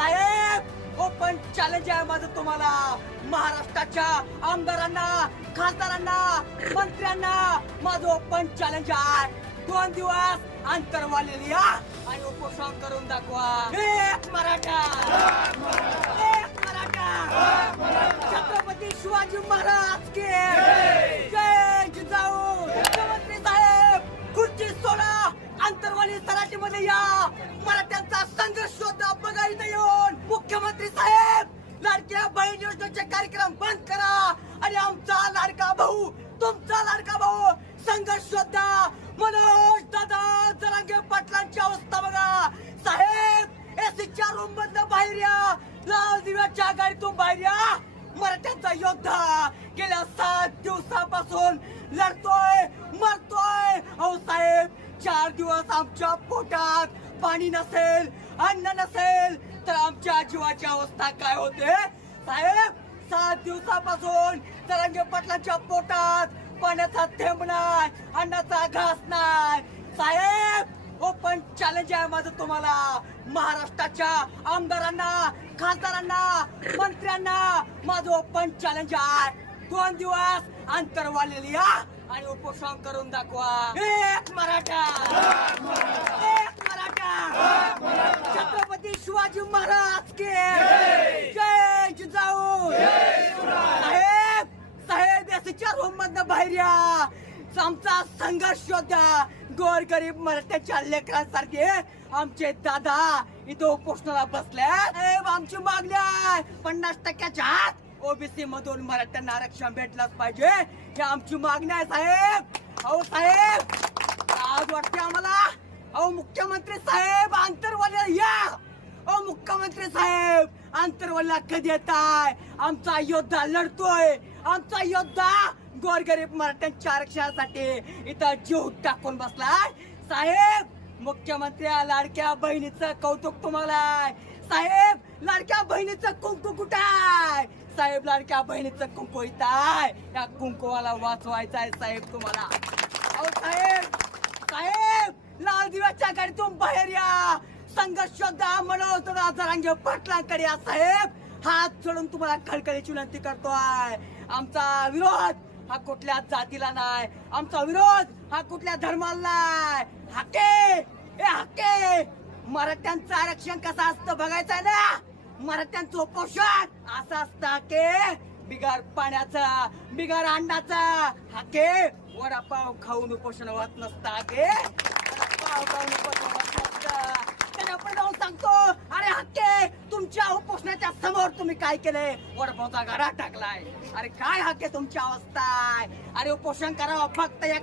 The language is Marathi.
साहेब ओपन चॅलेंज आहे माझं तुम्हाला. महाराष्ट्राच्या आमदारांना खासदारांना मंत्र्यांना माझं ओपन चॅलेंज आहे. दोन दिवस अंतरवालेली या आणि उपोषण करून दाखवा. एक मराठा. एक मराठा. छत्रपती शिवाजी महाराज के. जय जिजाऊ. मुख्यमंत्री साहेब खुर्ची सोडा. अंतरवाली सराटीमध्ये या मराठ्यांचा संघर्ष शोधा बघा इथं येऊन मुख्यमंत्री साहेब लाडक्या बहीण योजनेचे कार्यक्रम बंद करा आणि आमचा लाडका भाऊ तुमचा लाडका भाऊ संघर्ष शोधा मनोज दादा जरांगे पाटलांची अवस्था बघा साहेब एसीच्या रूम मधनं बाहेर या. लाल दिव्याच्या गाडीतून बाहेर या. मराठ्यांचा योद्धा गेल्या सात दिवसापासून लढतोय मरतोय. अहो साहेब चार दिवस आमच्या पोटात पाणी नसेल अन्न नसेल. तर आमच्या जीवाची अवस्था काय होते? साहेब सात दिवसापासून तरंगे पाटलांच्या पोटात पाण्याचा थेंब नाही अन्नाचा घास नाही. चॅलेंज आहे माझं तुम्हाला. महाराष्ट्राच्या आमदारांना खासदारांना मंत्र्यांना माझं ओपन चॅलेंज आहे. दोन दिवस अंतरवालेली या आणि उपोषण करून दाखवा. एक मराठा. एक मराठा. छत्रपती शिवाजी महाराज के. जय जिजाऊ. साहेब साहेब याच्या रूम मधनं बाहेर या. आमचा संघर्ष होता. गोर गरीब मराठ्याच्या लेकरांसारखे आमचे दादा इथं उपोषणाला बसल्या साहेब आमची मागणी आहे. पन्नास टक्क्याच्या आत ओबीसी मधून मराठ्यांना आरक्षण भेटलंच पाहिजे. ही आमची मागणी आहे साहेब. अहो साहेब. आज वाटते आम्हाला. अहो मुख्यमंत्री साहेब आंतरवाल्या या. अहो मुख्यमंत्री साहेब आंतरवल्ला कधी येत आहे आमचा योद्धा लढतोय. आमचा योद्धा गोरगरीब मराठ्यांच्या आरक्षणासाठी इथं जीव टाकून बसलाय. साहेब मुख्यमंत्री लाडक्या बहिणीचं कौतुक तुम्हाला साहेब लाडक्या बहिणीचं कुंकू कुठाय साहेब लाडक्या बहिणीचं कुंकू इथं आहे. या कुंकुवाला वाचवायचं आहे साहेब तुम्हाला. अहो साहेब साहेब लाल दिव्याच्या गाडीतून बाहेर या. संघर्ष शोधा मनोज राजारांगे पाटलांकडे या साहेब. हात सोडून तुम्हाला खडकडीची विनंती करतोय. आमचा विरोध हा कुठल्या जातीला नाही. आमचा विरोध हा कुठल्या धर्माला नाही. हाके! ए हाके! मराठ्यांचं आरक्षण कसं असतं बघायचं ना? मराठ्यांचं उपोषण असं असतं के बिगार पाण्याचा बिगार अंडाचा. हाके! वडापाव खाऊन उपोषण होत नसता के वडापाव खाऊन उपोषण होत नसतं. आपण जाऊन सांगतो अरे हक्के तुमच्या उपोषणाच्या समोर तुम्ही काय केलंय? वडापावचा घरा टाकलाय. अरे काय हक्के तुमची अवस्था? आहे अरे उपोषण करावं फक्त एका